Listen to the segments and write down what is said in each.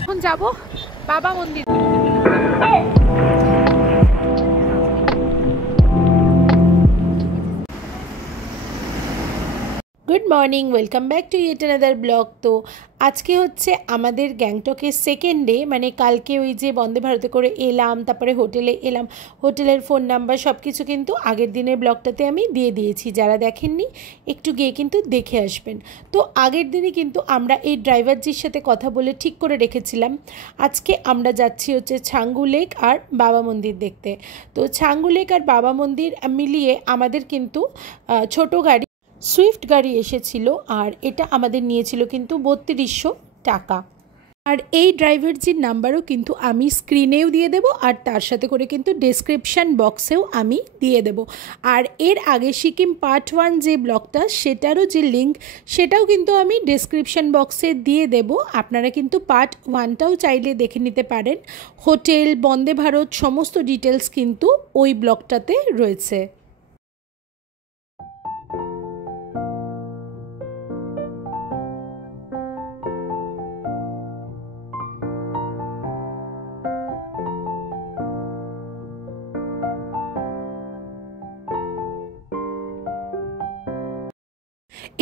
এখন যাব বাবা মন্দির। Good morning, welcome back to yet another blog. তো আজকে হচ্ছে আমাদের গ্যাংটকের সেকেন্ড ডে, মানে কালকে ওই যে বন্দে ভারতে করে এলাম, তারপরে হোটেলে এলাম, হোটেলের ফোন নাম্বার সব কিছু কিন্তু আগের দিনের ব্লগটাতে আমি দিয়ে দিয়েছি। যারা দেখেননি একটু গিয়ে কিন্তু দেখে আসবেন। তো আগের দিনে কিন্তু আমরা এই ড্রাইভারজির সাথে কথা বলে ঠিক করে রেখেছিলাম আজকে আমরা যাচ্ছি হচ্ছে ছাঙ্গু লেক আর বাবা মন্দির দেখতে। তো ছাঙ্গু লেক আর বাবা মন্দির মিলিয়ে আমাদের কিন্তু ছোট গাড়ি সুইফট গাড়ি এসেছিল, আর এটা আমাদের নিয়েছিল কিন্তু 3200 টাকা। আর এই ড্রাইভারজির নাম্বারও কিন্তু আমি স্ক্রিনেও দিয়ে দেব, আর তার সাথে করে কিন্তু ডেসক্রিপশান বক্সেও আমি দিয়ে দেব। আর এর আগে সিকিম পার্ট 1 যে ব্লগটা, সেটারও যে লিঙ্ক সেটাও কিন্তু আমি ডেসক্রিপশান বক্সে দিয়ে দেব। আপনারা কিন্তু পার্ট 1টাও চাইলে দেখে নিতে পারেন। হোটেল, বন্দে ভারত সমস্ত ডিটেলস কিন্তু ওই ব্লগটাতে রয়েছে।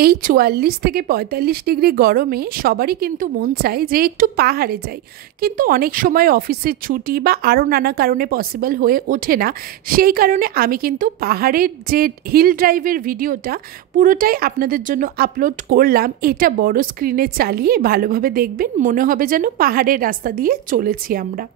এই 44 থেকে 45 ডিগ্রি গরমে সবারই কিন্তু মন চায় যে একটু পাহাড়ে যাই, কিন্তু অনেক সময় অফিসের ছুটি বা আরও নানা কারণে পসিবল হয়ে ওঠে না। সেই কারণে আমি কিন্তু পাহাড়ের যে হিল ড্রাইভের ভিডিওটা পুরোটাই আপনাদের জন্য আপলোড করলাম। এটা বড় স্ক্রিনে চালিয়ে ভালোভাবে দেখবেন, মনে হবে যেন পাহাড়ের রাস্তা দিয়ে চলেছি আমরা।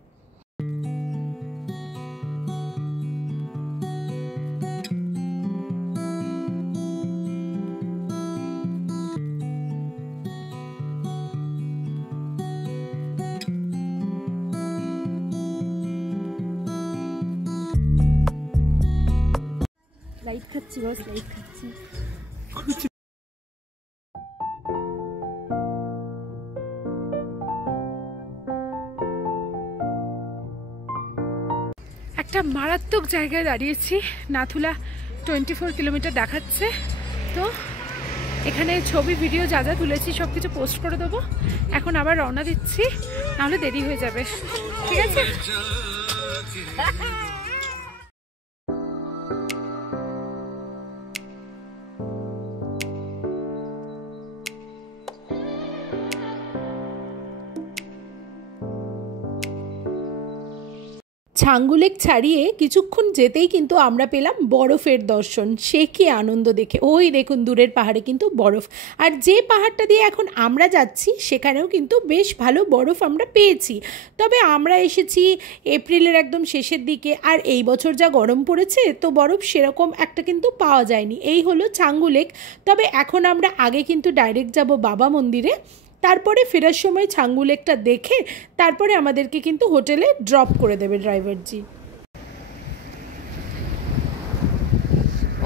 লাইট খাচ্ছি বস, লাইট খাচ্ছি। একটা মারাত্মক জায়গায় দাঁড়িয়েছি, নাথুলা 24 কিলোমিটার দেখাচ্ছে। তো এখানে ছবি ভিডিও যা যা তুলেছি সব কিছু পোস্ট করে দেবো। এখন আবার রওনা দিচ্ছি, নাহলে দেরি হয়ে যাবে। ঠিক আছে? ছাঙ্গু লেক ছাড়িয়ে কিছুক্ষণ যেতেই কিন্তু আমরা পেলাম বরফের দর্শন। সে কি আনন্দ দেখে! ওই দেখুন দূরের পাহাড়ে কিন্তু বরফ। আর যে পাহাড়টা দিয়ে এখন আমরা যাচ্ছি সেখানেও কিন্তু বেশ ভালো বরফ আমরা পেয়েছি। তবে আমরা এসেছি এপ্রিলের একদম শেষের দিকে, আর এই বছর যা গরম পড়েছে তো বরফ সেরকম একটা কিন্তু পাওয়া যায়নি। এই হলো ছাঙ্গু লেক। তবে এখন আমরা আগে কিন্তু ডাইরেক্ট যাব বাবা মন্দিরে, তারপরে ফেরার সময় ছাঙ্গু লেকটা দেখে তারপরে আমাদেরকে কিন্তু হোটেলে ড্রপ করে দেবে ড্রাইভারজি।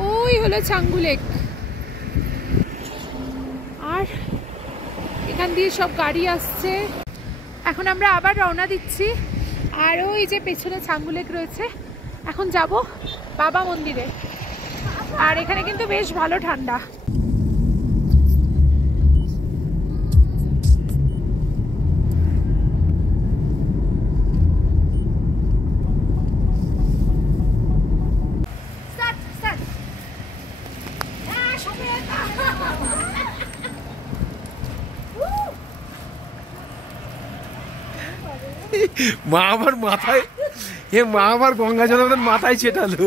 ওই হলো ছাঙ্গু লেক, আর এখান দিয়ে সব গাড়ি আসছে। এখন আমরা আবার রওনা দিচ্ছি, আর ওই যে পেছনে ছাঙ্গু লেক রয়েছে। এখন যাব বাবা মন্দিরে, আর এখানে কিন্তু বেশ ভালো ঠান্ডা। মা আমার মাথায়, এ মা আমার গঙ্গা জল আমাদের মাথায় ছেটালো।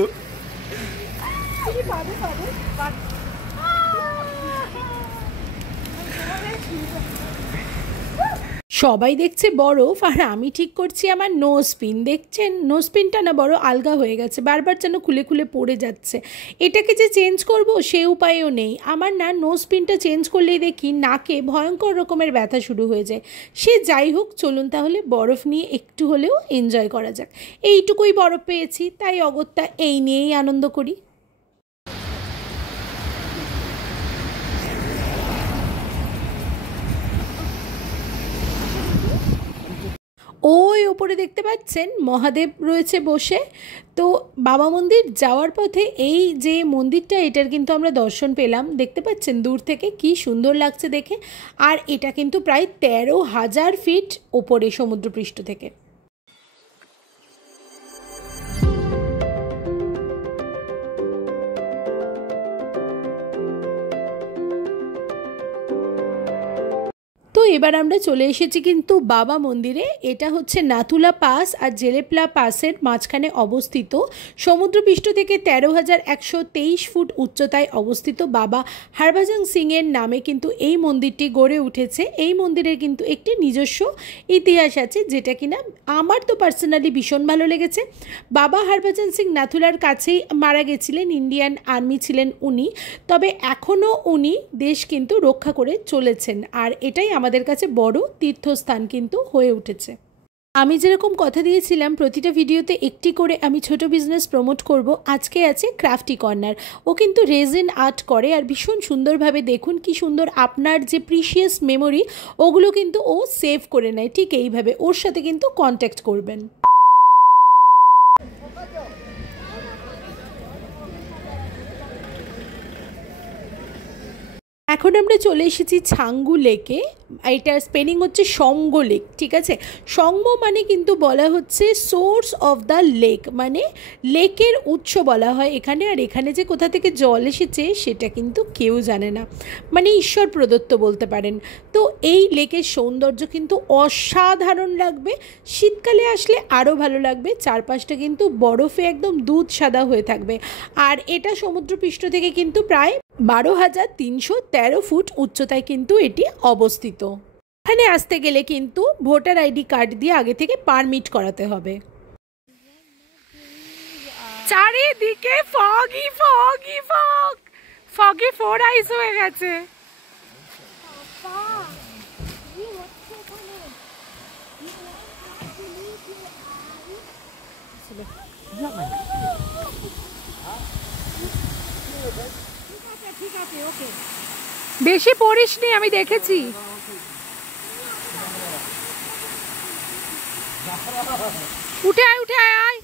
সবাই দেখছে বরফ, আর আমি ঠিক করছি আমার নোজ পিন। দেখছেন নোজ পিনটা না বড় আলগা হয়ে গেছে, বারবার যেন খুলে খুলে পড়ে যাচ্ছে। এটাকে যে চেঞ্জ করব সে উপায়ও নেই আমার। না নোজ পিনটা চেঞ্জ করলেই দেখি নাকে ভয়ঙ্কর রকমের ব্যথা শুরু হয়ে যায়। সে যাই হোক, চলুন তাহলে বরফ নিয়ে একটু হলেও এনজয় করা যাক। এইটুকুই বরফ পেয়েছি, তাই অগত্যা এই নিয়েই আনন্দ করি। ওই ওপরে দেখতে পাচ্ছেন মহাদেব রয়েছে বসে। তো বাবা মন্দির যাওয়ার পথে এই যে মন্দিরটা, এটার কিন্তু আমরা দর্শন পেলাম। দেখতে পাচ্ছেন দূর থেকে কি সুন্দর লাগছে দেখে। আর এটা কিন্তু প্রায় 13,000 ফিট ওপরে সমুদ্রপৃষ্ঠ থেকে। তো এবার আমরা চলে এসেছি কিন্তু বাবা মন্দিরে। এটা হচ্ছে নাথুলা পাস আর জেলেপলা পাসের মাঝখানে অবস্থিত, সমুদ্রপৃষ্ঠ থেকে 13,123 ফুট উচ্চতায় অবস্থিত বাবা হরভজন সিংয়ের নামে কিন্তু এই মন্দিরটি গড়ে উঠেছে। এই মন্দিরের কিন্তু একটি নিজস্ব ইতিহাস আছে, যেটা কিনা আমার তো পার্সোনালি ভীষণ ভালো লেগেছে। বাবা হরভজন সিং নাথুলার কাছেই মারা গেছিলেন, ইন্ডিয়ান আর্মি ছিলেন উনি, তবে এখনও উনি দেশ কিন্তু রক্ষা করে চলেছেন। আর এটাই আমাদের কাছে বড় তীর্থস্থান কিন্তু হয়ে উঠেছে। আমি যেরকম কথা দিয়েছিলাম প্রতিটা ভিডিওতে একটি করে আমি ছোট বিজনেস প্রমোট করব, আজকে আছে ক্রাফটি কর্নার। ও কিন্তু রেজিন আর্ট করে আর ভীষণ সুন্দরভাবে, দেখুন কি সুন্দর আপনার যে প্রিশিয়াস মেমোরি ওগুলো কিন্তু ও সেভ করে নেয়। ঠিক এইভাবে ওর সাথে কিন্তু কন্ট্যাক্ট করবেন। এখন আমরা চলে এসেছি ছাঙ্গু লেকে। এটার স্পেলিং হচ্ছে সঙ্গ লেক, ঠিক আছে। সঙ্গ মানে কিন্তু বলা হচ্ছে সোর্স অফ দ্য লেক, মানে লেকের উৎস বলা হয় এখানে। আর এখানে যে কোথা থেকে জল এসেছে সেটা কিন্তু কেউ জানে না, মানে ঈশ্বর প্রদত্ত বলতে পারেন। তো এই লেকের সৌন্দর্য কিন্তু অসাধারণ লাগবে, শীতকালে আসলে আরও ভালো লাগবে। চারপাশটা কিন্তু বরফে একদম দুধ সাদা হয়ে থাকবে। আর এটা সমুদ্রপৃষ্ঠ থেকে কিন্তু প্রায় 12,313 ফুট উচ্চতায় কিন্তু এটি অবস্থিত। এখানে আসতে গেলে কিন্তু ভোটার আইডি কার্ড দিয়ে আগে থেকে পারমিট করাতে হবে। চারিদিকে ফগি ফগি ফগ, ফগি ফোর আইস হয়ে গেছে। বেশি পড়িসনি, আমি দেখেছি। উঠে আয় উঠে আয় আয়।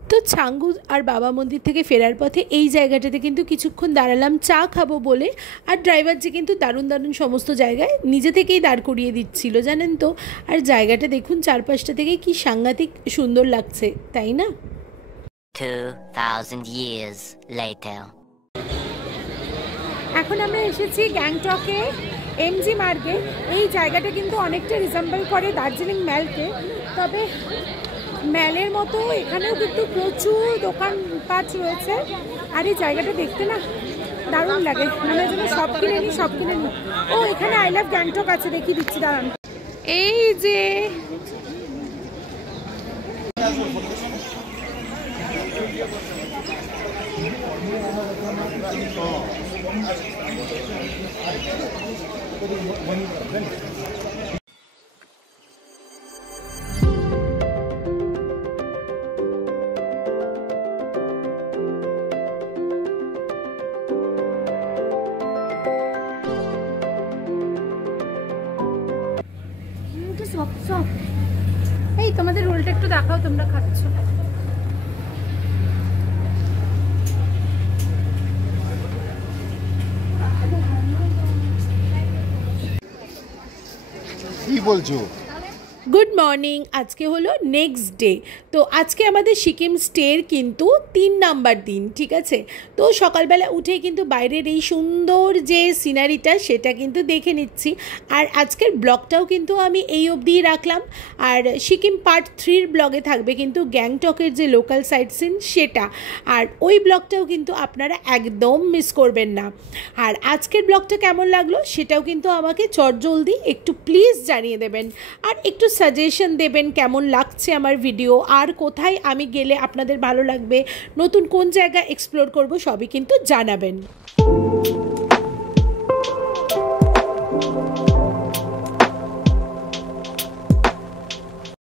তো ছাঙ্গু আর বাবা মন্দির থেকে ফেরার পথে এই জায়গাটাতে কিন্তু কিছুক্ষণ দাঁড়ালাম চা খাবো বলে। আর ড্রাইভার যে কিন্তু দারুণ দারুণ সমস্ত জায়গায় নিজে থেকেই দাঁড় করিয়ে দিচ্ছিল, জানেন তো। আর জায়গাটা দেখুন চারপাশটা থেকে কি সাংঘাতিক সুন্দর লাগছে, তাই না? 2000 years later. এখন আমরা এসেছি গ্যাংটকে এমজি মার্গে। এই জায়গাটা কিন্তু অনেকটা রিজেম্বল করে দার্জিলিং ম্যালকে, তবে ম্যালের মতো এখানেও কিন্তু প্রচুর দোকানপাট রয়েছে। আর এই জায়গাটা দেখতে না দারুণ লাগে, মনে হয় সব কিনে নিই সব কিনে নিই। ও এখানে আই লাভ গ্যাংটক আছে, দেখিয়ে দিচ্ছি দাঁড়ান। এই যে এই তোমাদের রোলটা একটু দেখাও, তোমরা খাচ্ছ। কি বলছো? Good morning. আজকে হলো নেক্সট ডে। তো আজকে আমাদের সিকিম স্টের কিন্তু 3 নাম্বার দিন, ঠিক আছে। তো সকালবেলা উঠেই কিন্তু বাইরের এই সুন্দর যে সিনারিটা সেটা কিন্তু দেখে নিচ্ছি। আর আজকের ব্লগটাও কিন্তু আমি এই অবধিই রাখলাম। আর সিকিম পার্ট 3 ব্লগে থাকবে কিন্তু গ্যাংটকের যে লোকাল সাইট সিন সেটা। আর ওই ব্লগটাও কিন্তু আপনারা একদম মিস করবেন না। আর আজকের ব্লগটা কেমন লাগলো সেটাও কিন্তু আমাকে চটজলদি একটু প্লিজ জানিয়ে দেবেন। আর একটু সাজেশন দেবেন কেমন লাগছে আমার ভিডিও, আর কোথায় আমি গেলে আপনাদের ভালো লাগবে, নতুন কোন জায়গা এক্সপ্লোর করব সবই কিন্তু জানাবেন।